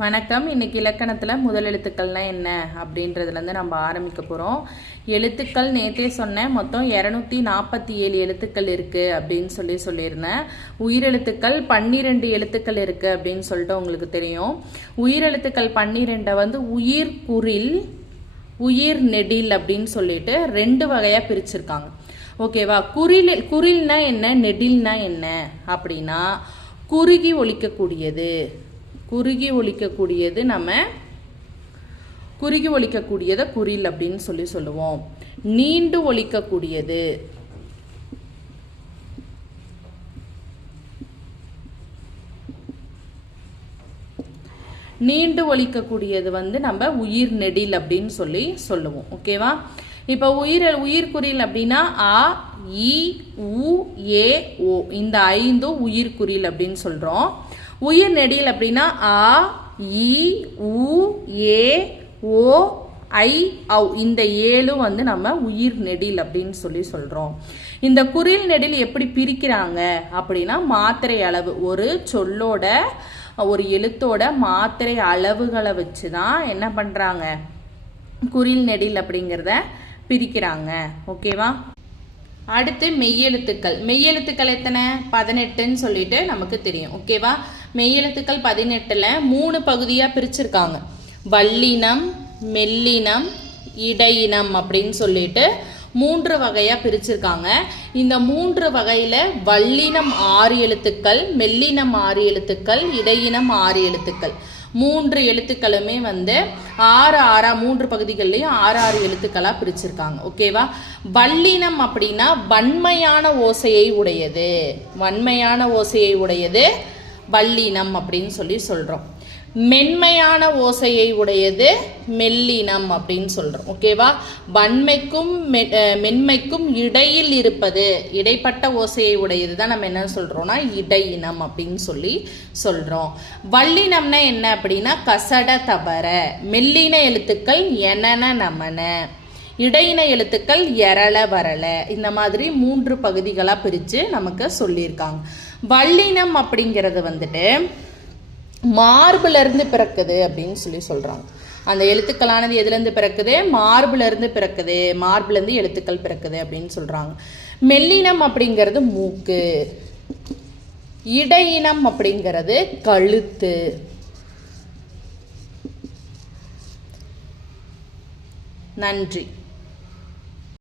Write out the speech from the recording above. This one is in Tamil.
வணக்கம். இன்னைக்கு இலக்கணத்தில் முதல் எழுத்துக்கள்னா என்ன அப்படின்றதுலேருந்து நம்ம ஆரம்பிக்க போகிறோம். எழுத்துக்கள் நேற்றே சொன்னேன், மொத்தம் 247 எழுத்துக்கள் இருக்குது அப்படின்னு சொல்லியிருந்தேன். உயிரெழுத்துக்கள் 12 எழுத்துக்கள் இருக்குது அப்படின்னு சொல்லிட்டு உங்களுக்கு தெரியும். உயிரெழுத்துக்கள் 12 வந்து உயிர் குறில், உயிர் நெடில் அப்படின்னு சொல்லிட்டு 2 வகையாக பிரிச்சிருக்காங்க. ஓகேவா? குறில்னா என்ன, நெடில்னா என்ன அப்படின்னா குறுகி ஒலிக்கக்கூடியது. குறுகி ஒலிக்கக்கூடியதை குறில் அப்படின்னு சொல்லுவோம். நீண்டு ஒலிக்கக்கூடியது, வந்து நம்ம உயிர் நெடில் அப்படின்னு சொல்லுவோம். ஓகேவா? இப்போ உயிர்குறில் அப்படின்னா அ, இ, உ, ஏ, ஓ இந்த 5 உயிர்குறில் அப்படின்னு சொல்றோம். உயிர் நெடில் அப்படின்னா அ, இ, உ, ஏ, ஓ, ஐ, ஔ இந்த 7 வந்து நம்ம உயிர் நெடில் அப்படின்னு சொல்றோம். இந்த குறில் நெடில் எப்படி பிரிக்கிறாங்க அப்படின்னா மாத்திரை அளவு, ஒரு சொல்லோட ஒரு எழுத்தோட மாத்திரை அளவுகளை வச்சு தான் என்ன பண்றாங்க, குறில் நெடில் அப்படிங்கிறத பிரிக்கிறாங்க. ஓகேவா? அடுத்து மெய்யெழுத்துக்கள். மெய்யெழுத்துக்கள் எத்தனை? 18ன்னு சொல்லிட்டு நமக்கு தெரியும். ஓகேவா? மெய்யெழுத்துக்கள் 18ல் 3 பகுதியாக பிரிச்சிருக்காங்க. வல்லினம், மெல்லினம், இடையினம் அப்படின்னு சொல்லிட்டு 3 வகையாக பிரிச்சிருக்காங்க. இந்த 3 வகையில் வல்லினம் 6 எழுத்துக்கள், மெல்லினம் 6 எழுத்துக்கள், இடையினம் 6 எழுத்துக்கள். 3 எழுத்துக்களுமே வந்து 3 பகுதிகள்லையும் 6 எழுத்துக்களாக பிரிச்சிருக்காங்க. ஓகேவா? வல்லினம் அப்படின்னா வன்மையான ஓசையை உடையது. வன்மையான ஓசையை உடையது வல்லினம் அப்படின்னு சொல்றோம். மென்மையான ஓசையை உடையது மெல்லினம் அப்படின்னு சொல்றோம். ஓகேவா? வன்மைக்கும் மென்மைக்கும் இடையில் இருப்பது, இடைப்பட்ட ஓசையை உடையது தான் நம்ம என்ன சொல்றோம்னா இடையினம் அப்படின்னு சொல்றோம். வல்லினம்னா என்ன அப்படின்னா கசட தபர, மெல்லின எழுத்துக்கள் எனன நமன, இடையின எழுத்துக்கள் எரள வரல, இந்த மாதிரி 3 பகுதிகளாக பிரித்து நமக்கு சொல்லியிருக்காங்க. வல்லினம் அப்படிங்கிறது வந்துட்டு மார்புல இருந்து பிறக்குது அப்படின்னு சொல்றாங்க. அந்த எழுத்துக்களானது எதுல இருந்து பிறக்குது? மார்புல இருந்து பிறக்குது. மார்புல இருந்து எழுத்துக்கள் பிறக்குது அப்படின்னு சொல்றாங்க. மெல்லினம் அப்படிங்கிறது மூக்கு, இடையினம் அப்படிங்கிறது கழுத்து. நன்றி.